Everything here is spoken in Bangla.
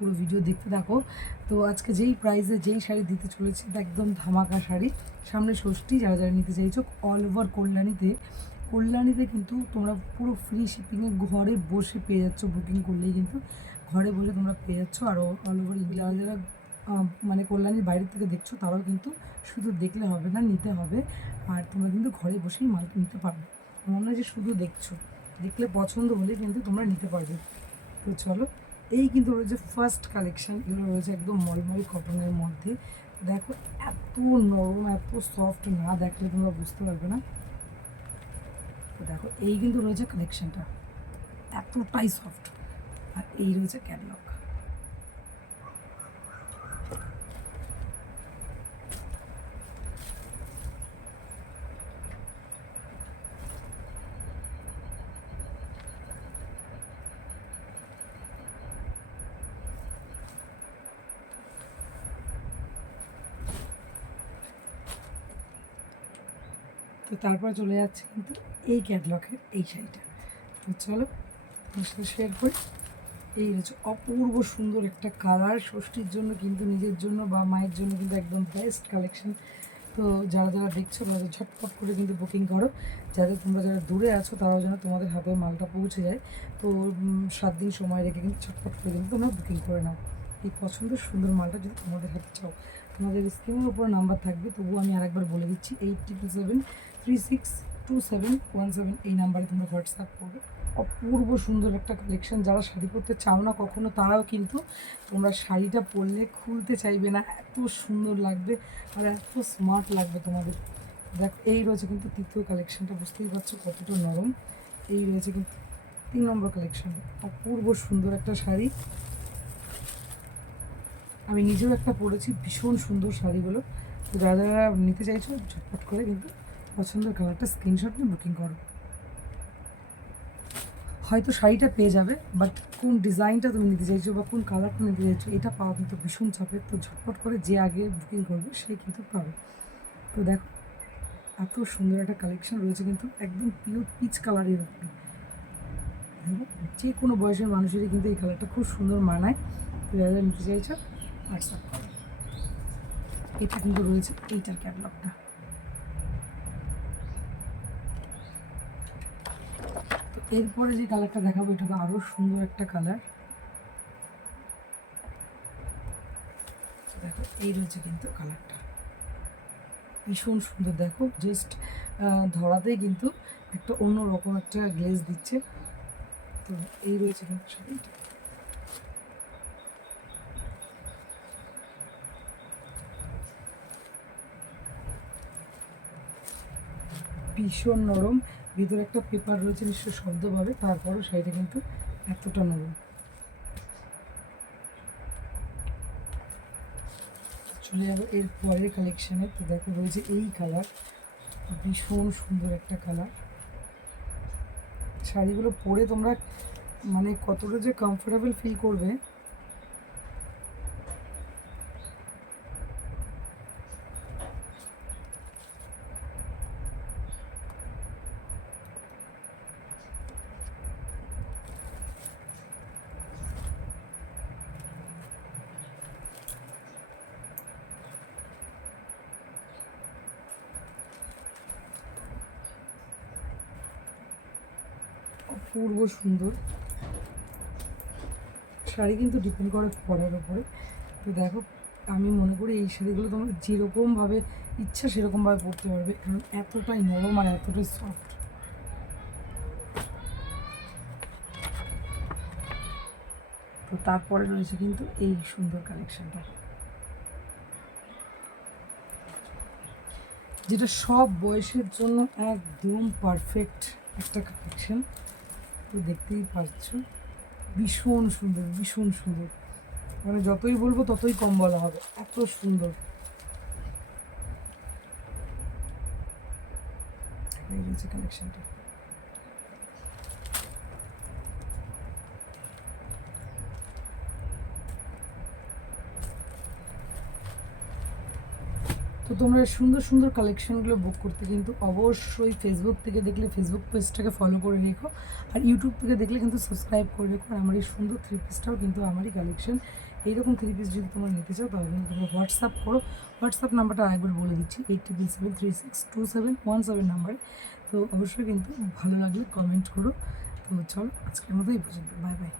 পুরো ভিডিও দেখতে থাকো। তো আজকে যেই প্রাইসে যেই শাড়ি দিতে চলেছি তা একদম ধামাকা শাড়ি। সামনে ষষ্ঠী, যারা যারা নিতে চাইছো অল ওভার কল্যাণীতে কিন্তু তোমরা পুরো ফ্রি শিপিংয়ে ঘরে বসে পেয়ে যাচ্ছ। বুকিং করলেই কিন্তু ঘরে বসে তোমরা পেয়ে যাচ্ছ। আর অল ওভার ইন্ডিয়া, যারা যারা মানে কল্যাণীর বাইরে থেকে দেখছো তারাও কিন্তু শুধু দেখলে হবে না, নিতে হবে। আর তোমরা কিন্তু ঘরে বসেই মাল নিতে পারবে, এমন নয় যে শুধু দেখছো, দেখলে পছন্দ হলে কিন্তু তোমরা নিতে পারবে। তো চলো, এই কিন্তু রয়েছে ফার্স্ট কালেকশন। এগুলো রয়েছে একদম মলমল কটনের মধ্যে। দেখো এত নরম, এত সফট, না দেখলে তোমরা বুঝতে পারবে না। তো দেখো এই কিন্তু রয়েছে কালেকশনটা, এতটাই সফট। আর এই রয়েছে ক্যাটলগ। তো তারপর চলে যাচ্ছে কিন্তু এই ক্যাটলগের এই শাড়িটা। তো চলো তোমার সাথে শেয়ার করি। এই রয়েছে অপূর্ব সুন্দর একটা কালার। ষষ্ঠীর জন্য কিন্তু, নিজের জন্য বা মায়ের জন্য কিন্তু একদম বেস্ট কালেকশন। তো যারা যারা দেখছো তারা ঝটপট করে কিন্তু বুকিং করো। তোমরা যারা দূরে আছো তারাও যেন তোমাদের হাতে মালটা পৌঁছে যায়। তো 7 দিন সময় রেখে কিন্তু ঝটপট করে কিন্তু তোমরা বুকিং করে নাও এই পছন্দের সুন্দর মালটা যদি তোমাদের হাতে চাও। তোমাদের স্ক্রিনের উপর নাম্বার থাকবে, তবুও আমি আরেকবার বলে দিচ্ছি, 8777362717 এই নাম্বারে তোমরা হোয়াটসঅ্যাপ করবে। অপূর্ব সুন্দর একটা কালেকশন। যারা শাড়ি পরতে চাও না কখনো, তারাও কিন্তু তোমরা শাড়িটা পরলে খুলতে চাইবে না, এত সুন্দর লাগবে আর এত স্মার্ট লাগবে তোমাদের। দেখ এই রয়েছে কিন্তু তৃতীয় কালেকশনটা, বুঝতেই পারছো কতটা নরম। এই রয়েছে কিন্তু 3 নম্বর কালেকশন। অপূর্ব সুন্দর একটা শাড়ি, আমি নিজেও একটা পরেছি, ভীষণ সুন্দর শাড়িগুলো। তো যারা যারা নিতে চাইছো ঝটপট করে কিন্তু পছন্দের কালারটা স্ক্রিনশট নিয়ে বুকিং করো। হয়তো শাড়িটা পেয়ে যাবে, বাট কোন ডিজাইনটা তুমি নিতে চাইছো বা কোন কালারটা নিতে চাইছো এটা পাওয়া কিন্তু ভীষণ চাপের। তো ঝটপট করে যে আগে বুকিং করবে সে কিন্তু পাবে। তো দেখো এত সুন্দর একটা কালেকশন রয়েছে কিন্তু একদম পিওর পিচ কালারের উপরে। যে কোনো বয়সের মানুষেরই কিন্তু এই কালারটা খুব সুন্দর মানায়। তো যারা নিতে চাইছো হোয়াটসঅ্যাপ করো। এটা কিন্তু রয়েছে এইটার ক্যাটলগটা। তো এরপরে যে কালারটা দেখাবো এটা তো আরও সুন্দর একটা কালার। দেখো এই রয়েছে কিন্তু কালারটা ভীষণ সুন্দর। দেখো জাস্ট ধরাতেই কিন্তু একটা অন্যরকম একটা গ্লেজ দিচ্ছে। তো এই রয়েছে কিন্তু শাড়িটা। ভীষণ নরম, ভিতরে একটা পেপার রয়েছে, নিশ্চয় শব্দ পাবে, তারপরও শাড়িটা কিন্তু এতটা নরম। চলে যাবো এর পরের কালেকশানে। তো দেখো রয়েছে এই কালার, ভীষণ সুন্দর একটা কালার। শাড়িগুলো পরে তোমরা মানে কতটা যে কমফোর্টেবল ফিল করবে। অপূর্ব সুন্দর শাড়ি কিন্তু ডিপেন্ড করে পরার ওপরে। তো দেখো আমি মনে করি এই শাড়িগুলো তোমরা যেরকমভাবে ইচ্ছা সেরকমভাবে পরতে পারবে, কারণ এতটাই নরম আর এতটাই সফট। তো তারপরে রয়েছে কিন্তু এই সুন্দর কালেকশনটা, যেটা সব বয়সের জন্য একদম পারফেক্ট একটা কালেকশন। তো দেখতেই পাচ্ছ ভীষণ সুন্দর, ভীষণ সুন্দর, মানে যতই বলবো ততই কম বলা হবে, এত সুন্দর। এই রয়েছে কালেকশনটা। তো তোমরা সুন্দর সুন্দর কালেকশনগুলো বুক করতে কিন্তু অবশ্যই ফেসবুক থেকে দেখলে ফেসবুক পেজটাকে ফলো করে রেখো, আর ইউটিউব থেকে দেখলে কিন্তু সাবস্ক্রাইব করে রেখো। আর আমার এই সুন্দর 3 পিসটাও কিন্তু আমারই কালেকশন, এইরকম 3 পিস যদি তোমরা নিতে চাও তাহলে কিন্তু তোমরা হোয়াটসঅ্যাপ করো। হোয়াটসঅ্যাপ নাম্বারটা আরেকবার বলে দিচ্ছি, 87736272 নাম্বারে। তো অবশ্যই কিন্তু ভালো লাগলে কমেন্ট করো। তো চলো আজকের মতো এই পর্যন্ত, বাই বাই।